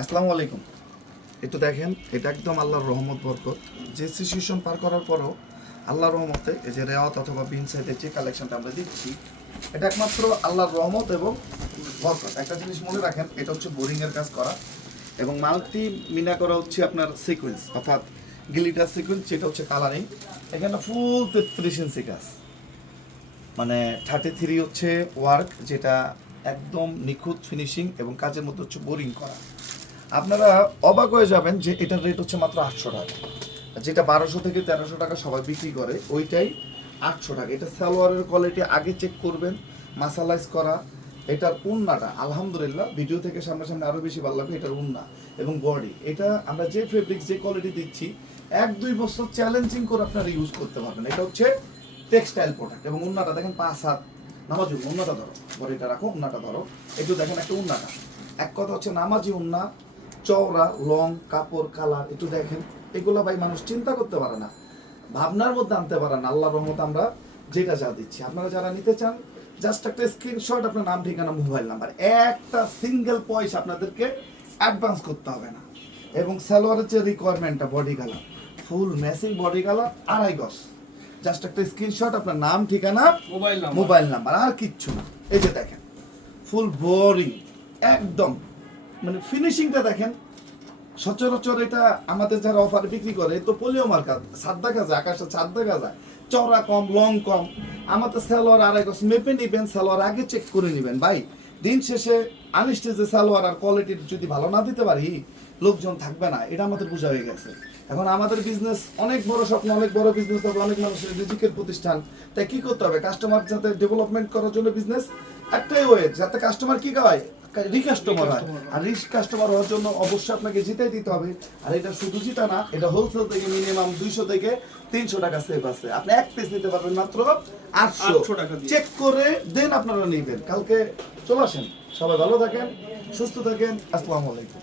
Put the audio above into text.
আসসালামু আলাইকুম। একটু দেখেন, এটা একদম আল্লাহর রহমত বরকত। যে সিচুয়েশন পার করার পরও আল্লাহর রহমতে এই যে রেওয়াত অথবা বিন সাইডের যে কালেকশনটা আমরা দিচ্ছি, এটা একমাত্র আল্লাহর রহমত এবং বরকত। একটা জিনিস মনে রাখেন, এটা হচ্ছে বোরিংয়ের কাজ করা এবং মাল্টি মিনা করা হচ্ছে আপনার সিকোয়েন্স অর্থাৎ গিলিটার সিকোয়েন্স, যেটা হচ্ছে কালারিং। এখানে ফুল 33 ইঞ্চি কাজ, মানে 33 হচ্ছে ওয়ার্ক, যেটা একদম নিখুঁত ফিনিশিং এবং কাজের মধ্যে হচ্ছে বোরিং করা। আপনারা অবাক হয়ে যাবেন যে এটার রেট হচ্ছে মাত্র 800 টাকা। যেটা 1200 থেকে 1300 টাকা সবাই বিক্রি করে, ওইটাই 800 টাকা। এটা সালোয়ারের কোয়ালিটি আগে চেক করবেন, মাসালাইজ করা। এটার উন্নাটা আলহামদুলিল্লাহ ভিডিও থেকে সামনাসামনি আরও বেশি ভালো লাগবে। এটার উন্না এবং বডি, এটা আমরা যে ফেব্রিক যে কোয়ালিটি দিচ্ছি 1-2 বছর চ্যালেঞ্জিং করে আপনারা ইউজ করতে পারবেন। এটা হচ্ছে টেক্সটাইল প্রোডাক্ট এবং উন্নাটা দেখেন 5 হাত নামাজি উন্নাটা ধরো, বডিটা রাখো, উন্নাটা ধরো। একটু দেখেন একটা উন্নাটা, এক কথা হচ্ছে নামাজি উন্না, চওড়া, লং, কাপড়, কালার একটু দেখেন। এগুলো ভাই মানুষ চিন্তা করতে পারে না, ভাবনার মধ্যে আনতে পারে না। আল্লাহর রহমত আমরা যেটা যা দিচ্ছি, আপনারা যারা নিতে চান জাস্ট একটা স্ক্রিনশট, আপনার নাম, ঠিকানা, মোবাইল নাম্বার, একটা সিঙ্গেল পয়সা আপনাদেরকে অ্যাডভান্স করতে হবে না। এবং সালোয়ারের যে রিকোয়ারমেন্টটা, body colour full matching body colour, 2.5 গজ। জাস্ট একটা স্ক্রিনশট, আপনার নাম, ঠিকানা, মোবাইল নাম্বার, আর কিচ্ছু না। এই যে দেখেন ফুল বোরিং একদম, মানে ফিনিশিংটা দেখেন। সচরাচর এটা আমাদের যারা অফারে বিক্রি করে তো পোলিও মার্কা, ছাদ দেখা যায়, আকাশে ছাদ দেখা যায়, চওড়া কম, লং কম। আমাদের সালোয়ার 2.5 গজ মেপে নিবেন, সালোয়ার আগে চেক করে নেবেন ভাই। দিন শেষে আনস্টেজে সালোয়ার আর কোয়ালিটি যদি ভালো না দিতে পারি, লোকজন থাকবে না, এটা আমাদের বোঝা হয়ে গেছে। এখন আমাদের বিজনেস অনেক বড় স্বপ্ন, অনেক বড় বিজনেস হবে, অনেক মানুষের রিজিকের প্রতিষ্ঠান। তাই কি করতে হবে, কাস্টমার যাতে ডেভেলপমেন্ট করার জন্য বিজনেস একটাই ওয়ে, যাতে কাস্টমার কি হয়, রিকাস্টমার হয়। আর কাস্টমার হওয়ার জন্য অবশ্যই আপনাকে জিতাই দিতে হবে। আর এটা শুধু জিতা না, এটা হোলসেল থেকে মিনিমাম 200 থেকে 300 টাকা সেভ আছে। আপনি এক পিস নিতে পারবেন মাত্র 800 টাকা। চেক করে দেন আপনারা নেবেন। কালকে চলে আসেন। সবাই ভালো থাকেন, সুস্থ থাকেন। আসসালামু আলাইকুম।